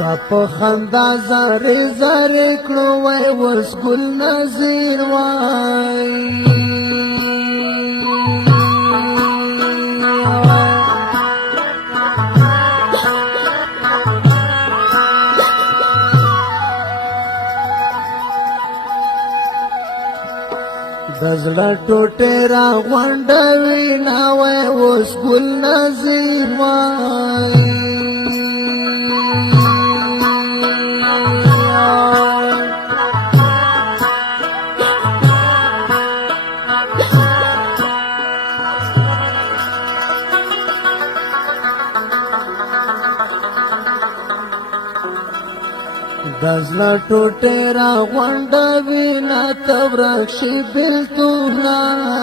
تا په خندا زارې زارې کړو وای اوس ګل نظیر وای د زړه ټوټې را غونډوي نا وای اوس ګل نظیر وای د زړه ټوټې را غونډوي نا ته ورک شي بېلتونای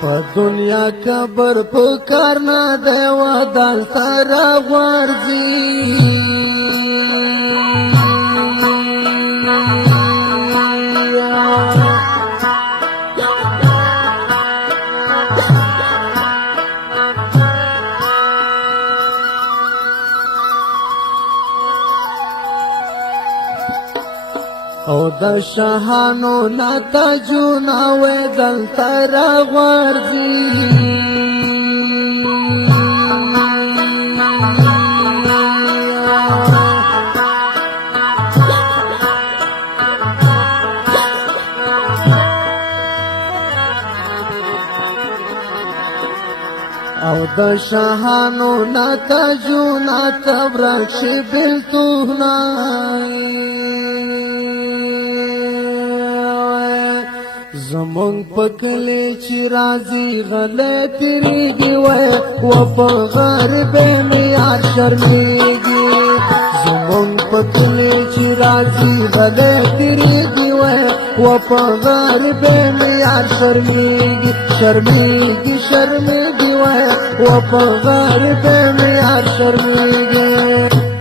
په دنیا کبر په کار نه دی ودال سره غورځي او د شاهانو نتاجونه وې دلته راغورځي او د شاهانو نتاجونه تبرک شي بېلتونه زمون پکلی چی رازی غلی تیریگی وی و پا غرب میار شرمیگی زمون پکلی چی رازی غلی تیریگی وی و پا غرب میار شرمیگی شرمیگی شرمیگی وی و پا غرب میار شرمیگی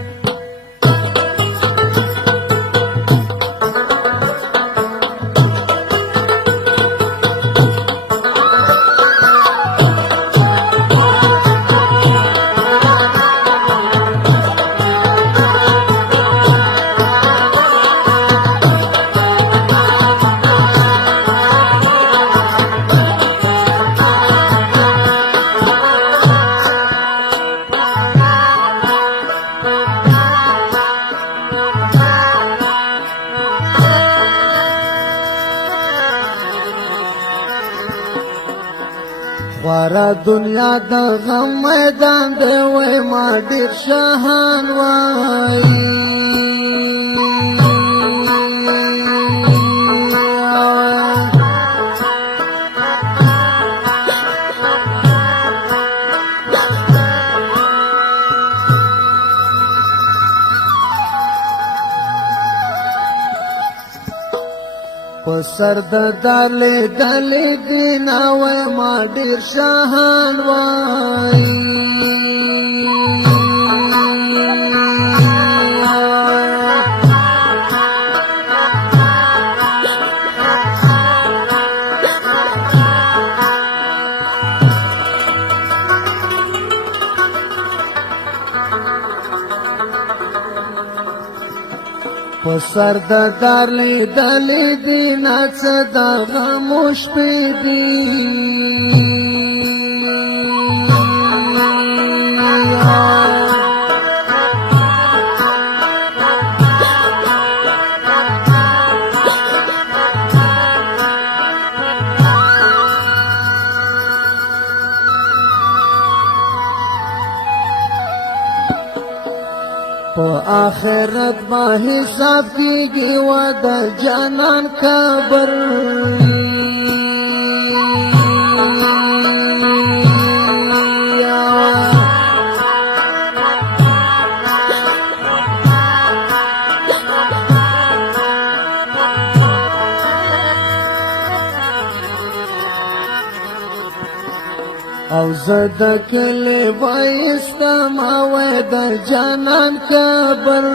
خوارا دنیا د غم میدان دی وای ما ډیر شاهان وای پسر د دالې دالې دینا وای ما ډیر شاهان وای پسر د دالې دالې دینا څه د غموش پیدي په آخرت با حساب کیږي و د جانان قبر او زه د کلي وایستم او د جانان کبر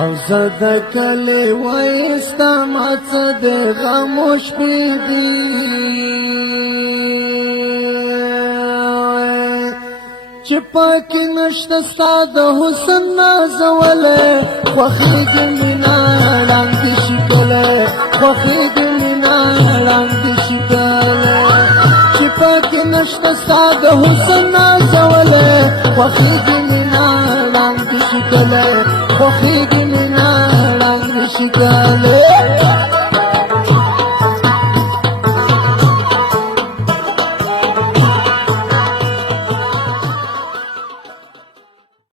او زه د کلي وایستم څه د غمو شپې دي چې پکې نشته ستا د حسن نازولی خوښېږي مینه ړانګې شي کلی خوښېږي مینه ړانګې شي کلی چې پکې نشته ستا د حسن نازولی خوښېږي مینه ړانګې شي کلی خوښېږي مینه ړانګې شي کلی